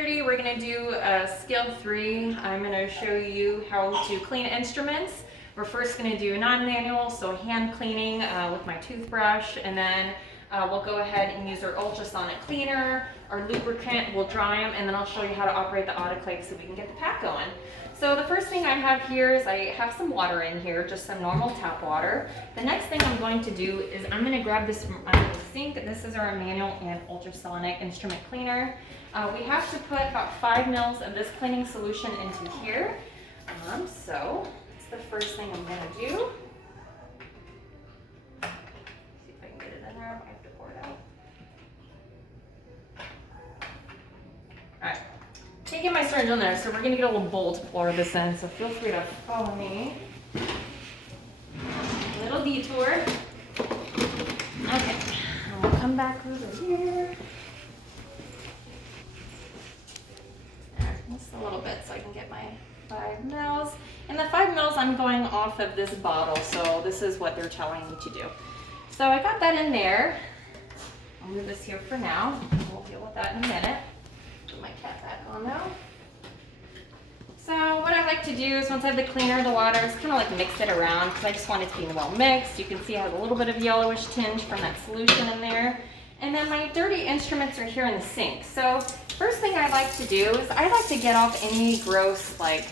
Flaherty. We're going to do skill 3. I'm going to show you how to clean instruments. We're first going to do non-manual, so hand cleaning with my toothbrush, and then we'll go ahead and use our ultrasonic cleaner, our lubricant, we'll dry them, and then I'll show you how to operate the autoclave so we can get the pack going. So the first thing I have here is I have some water in here, just some normal tap water. The next thing I'm going to do is I'm going to grab this from under the sink. This is our manual and ultrasonic instrument cleaner. We have to put about 5 mils of this cleaning solution into here. So that's the first thing I'm going to do. See if I can get it in there. I have to pour it out. All right. Can't get my syringe in there, so we're going to get a little bowl to pour this in, so feel free to follow me. A little detour. Okay, and we'll come back over here. There, just a little bit so I can get my 5 mils. And the 5 mils I'm going off of this bottle, so this is what they're telling me to do. So I got that in there. I'll move this here for now. We'll deal with that in a minute. Put my cap back on now. So what I like to do is once I have the cleaner, the water, is kind of like mix it around because I just want it to be well mixed. You can see I have a little bit of yellowish tinge from that solution in there. And then my dirty instruments are here in the sink. So first thing I like to do is I like to get off any gross like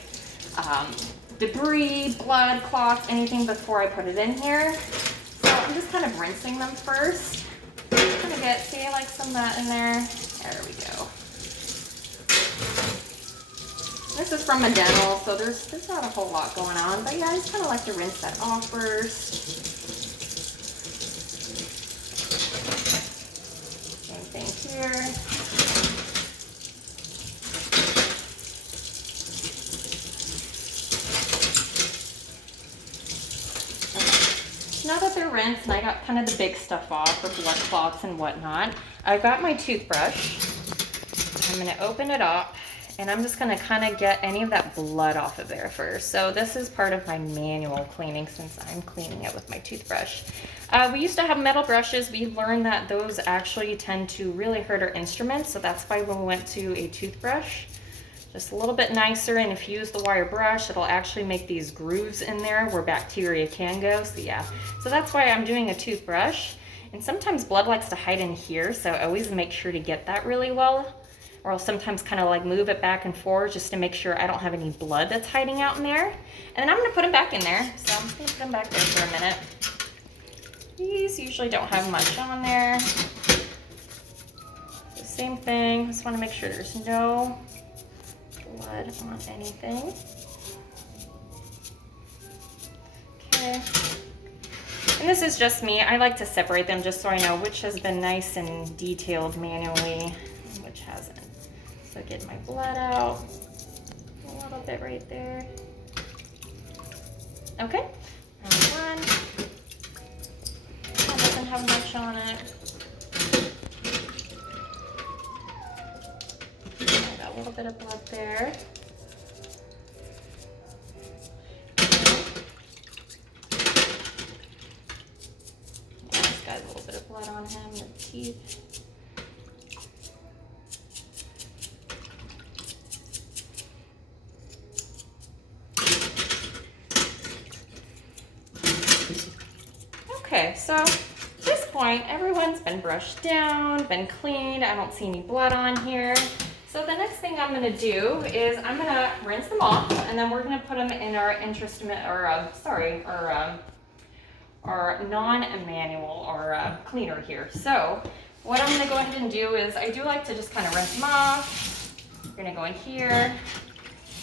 debris, blood, clots, anything before I put it in here. So I'm just kind of rinsing them first. I'm gonna get, see, like some of that in there. There we go. This is from a dental, so there's not a whole lot going on, but yeah, I just kind of like to rinse that off first. Same thing here. Okay. Now that they're rinsed and I got kind of the big stuff off, the blood clots and whatnot, I've got my toothbrush. I'm going to open it up. And I'm just gonna kind of get any of that blood off of there first. So this is part of my manual cleaning since I'm cleaning it with my toothbrush. We used to have metal brushes. We learned that those actually tend to really hurt our instruments. So that's why when we went to a toothbrush, just a little bit nicer. And if you use the wire brush, it'll actually make these grooves in there where bacteria can go. So yeah, so that's why I'm doing a toothbrush. And sometimes blood likes to hide in here. So I always make sure to get that really well. Or I'll sometimes kind of like move it back and forth just to make sure I don't have any blood that's hiding out in there. And then I'm going to put them back in there. So I'm just going to put them back there for a minute. These usually don't have much on there. So same thing. Just want to make sure there's no blood on anything. Okay. And this is just me. I like to separate them just so I know which has been nice and detailed manually and which hasn't. So get my blood out, a little bit right there. Okay, and one. That doesn't have much on it. I got a little bit of blood there. This guy's a little bit of blood on him, the teeth. Okay, so at this point, everyone's been brushed down, been cleaned. I don't see any blood on here. So the next thing I'm going to do is I'm going to rinse them off, and then we're going to put them in our instrument, or our non-manual or cleaner here. So what I'm going to go ahead and do is I do like to just kind of rinse them off. We're going to go in here.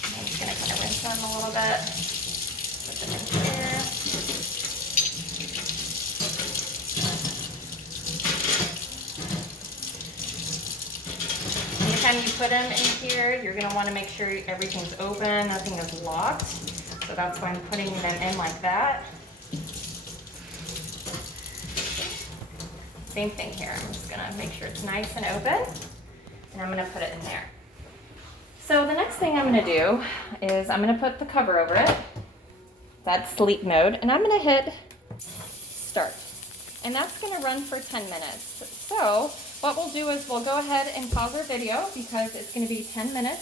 I'm just going to kind of rinse them a little bit. Put them in here. Anytime you put them in here, you're going to want to make sure everything's open, nothing is locked. So that's why I'm putting them in like that. Same thing here. I'm just going to make sure it's nice and open, and I'm going to put it in there. So the next thing I'm going to do is I'm going to put the cover over it. That's sleep mode, and I'm going to hit start. And that's going to run for 10 minutes. So what we'll do is we'll go ahead and pause our video because it's going to be 10 minutes